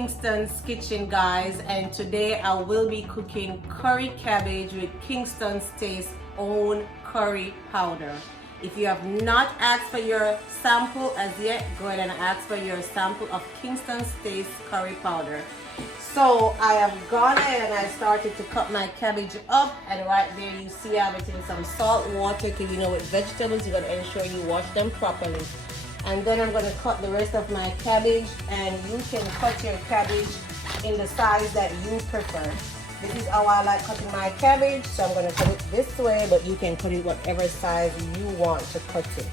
Kingston's Kitchen, guys, and today I will be cooking curry cabbage with Kingston's Taste own curry powder. If you have not asked for your sample as yet, go ahead and ask for your sample of Kingston's Taste curry powder. So I have gone ahead and I started to cut my cabbage up, and right there you see I have it in some salt water, because you know with vegetables you got to ensure you wash them properly. And then I'm going to cut the rest of my cabbage, and you can cut your cabbage in the size that you prefer. This is how I like cutting my cabbage, so I'm going to cut it this way, but you can cut it whatever size you want to cut it.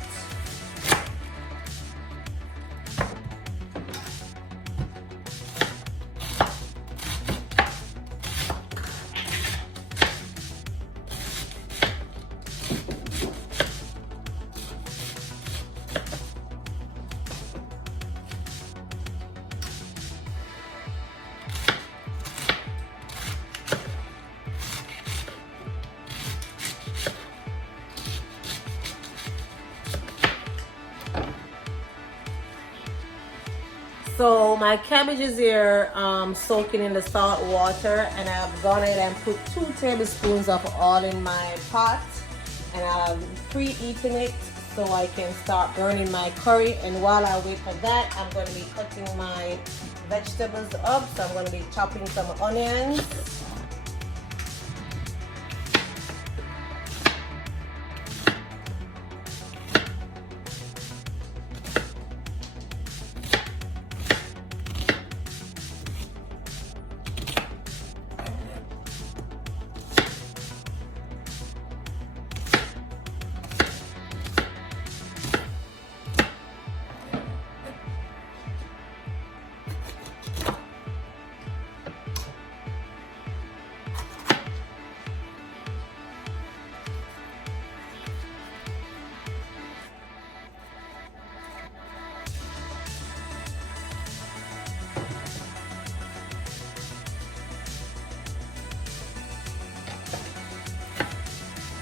So my cabbage is here soaking in the salt water, and I've gone ahead and put 2 tablespoons of oil in my pot, and I've preheating it so I can start burning my curry. And while I wait for that, I'm going to be cutting my vegetables up. So I'm going to be chopping some onions.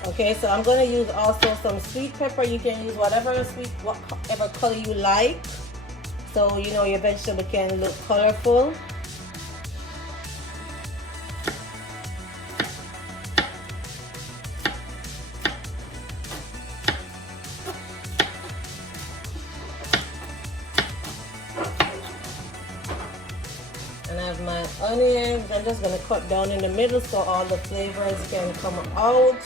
Okay, so I'm going to use also some sweet pepper. You can use whatever color you like, so you know your vegetable can look colorful. And I have my onions. I'm just going to cut down in the middle so all the flavors can come out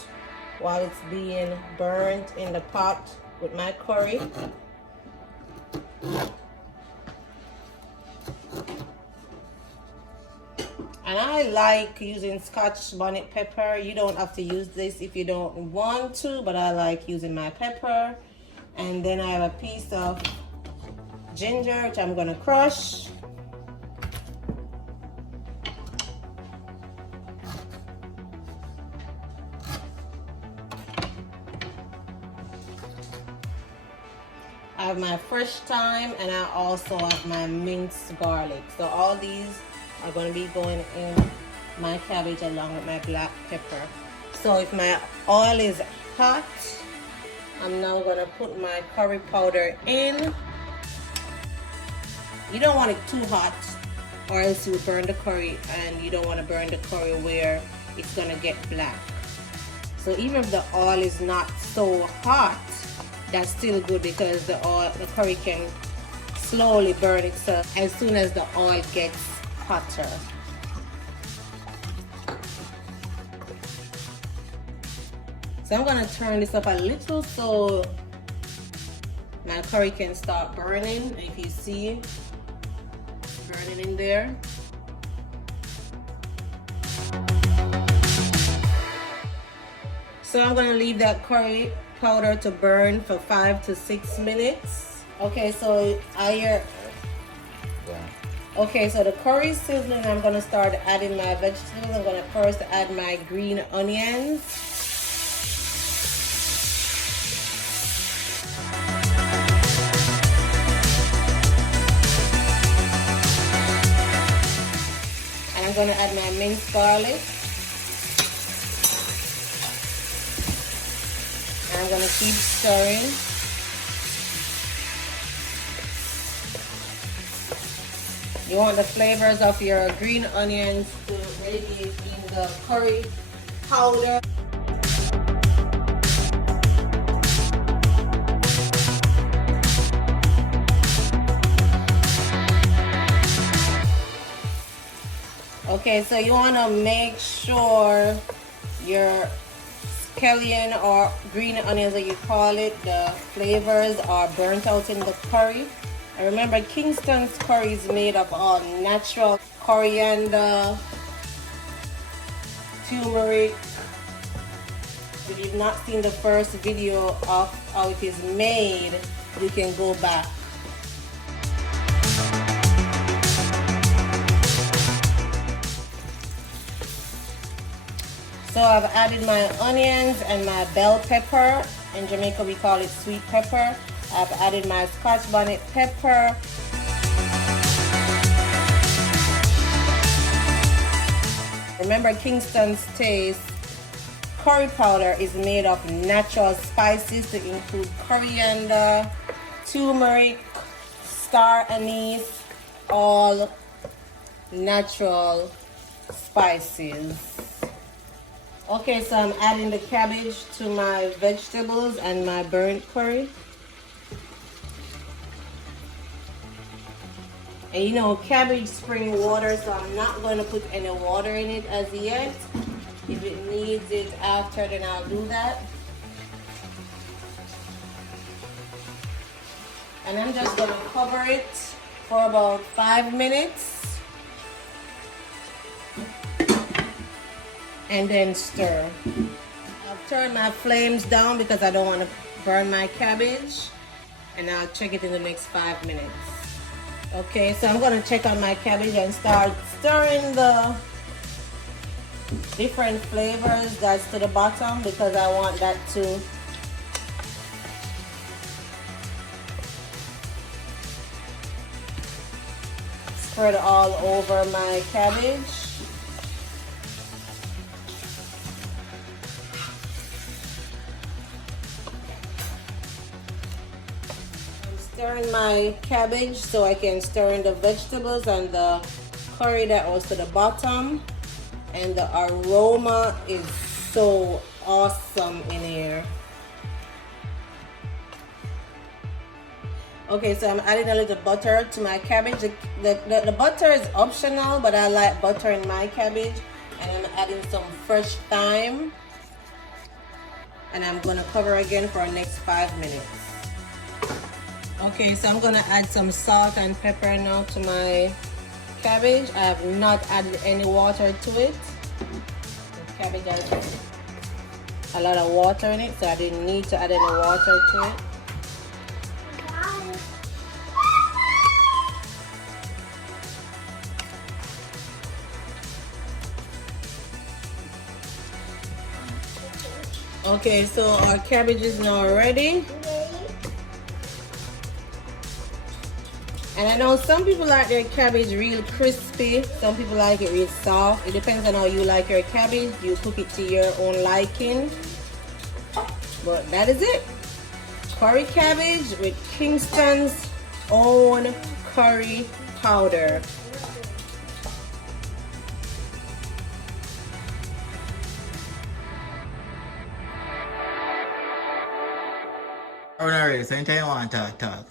while it's being burnt in the pot with my curry. And I like using Scotch bonnet pepper. You don't have to use this if you don't want to, but I like using my pepper. And then I have a piece of ginger, which I'm gonna crush. I have my fresh thyme, and I also have my minced garlic. So all these are going to be going in my cabbage along with my black pepper. So if my oil is hot, I'm now going to put my curry powder in. You don't want it too hot, or else you burn the curry, and you don't want to burn the curry where it's going to get black. So even if the oil is not so hot, that's still good, because the curry can slowly burn itself as soon as the oil gets hotter. So I'm going to turn this up a little so my curry can start burning. If you see, it's burning in there. So I'm going to leave that curry powder to burn for 5 to 6 minutes. Okay, so okay, so the curry is sizzling. I'm gonna start adding my vegetables. I'm gonna first add my green onions. And I'm gonna add my minced garlic. I'm going to keep stirring. You want the flavors of your green onions to radiate in the curry powder. Okay, so you want to make sure your scallion or green onions, as you call it, the flavors are burnt out in the curry. And remember, Kingston's curry is made of all natural coriander, turmeric. If you've not seen the first video of how it is made, you can go back. So I've added my onions and my bell pepper. In Jamaica we call it sweet pepper. I've added my Scotch bonnet pepper. Remember, Kingston's Taste curry powder is made of natural spices to include coriander, turmeric, star anise, all natural spices. Okay, so I'm adding the cabbage to my vegetables and my burnt curry. And you know, cabbage spring water, so I'm not going to put any water in it as yet. If it needs it after, then I'll do that. And I'm just going to cover it for about 5 minutes. And then stir. I'll turn my flames down because I don't want to burn my cabbage. And I'll check it in the next 5 minutes. Okay, so I'm going to check on my cabbage and start stirring the different flavors that's to the bottom because I want that to spread all over my cabbage. Stirring my cabbage so I can stir in the vegetables and the curry that was to the bottom, and the aroma is so awesome in here. Okay, so I'm adding a little butter to my cabbage. The butter is optional, but I like butter in my cabbage. And I'm adding some fresh thyme, and I'm gonna cover again for the next 5 minutes. Okay, so I'm gonna add some salt and pepper now to my cabbage. I have not added any water to it. The cabbage has a lot of water in it, so I didn't need to add any water to it. Okay, so our cabbage is now ready. And I know some people like their cabbage real crispy, some people like it real soft. It depends on how you like your cabbage. You cook it to your own liking. But that is it. Curry cabbage with Kingston's own curry powder. Oh, no, anytime you want to talk.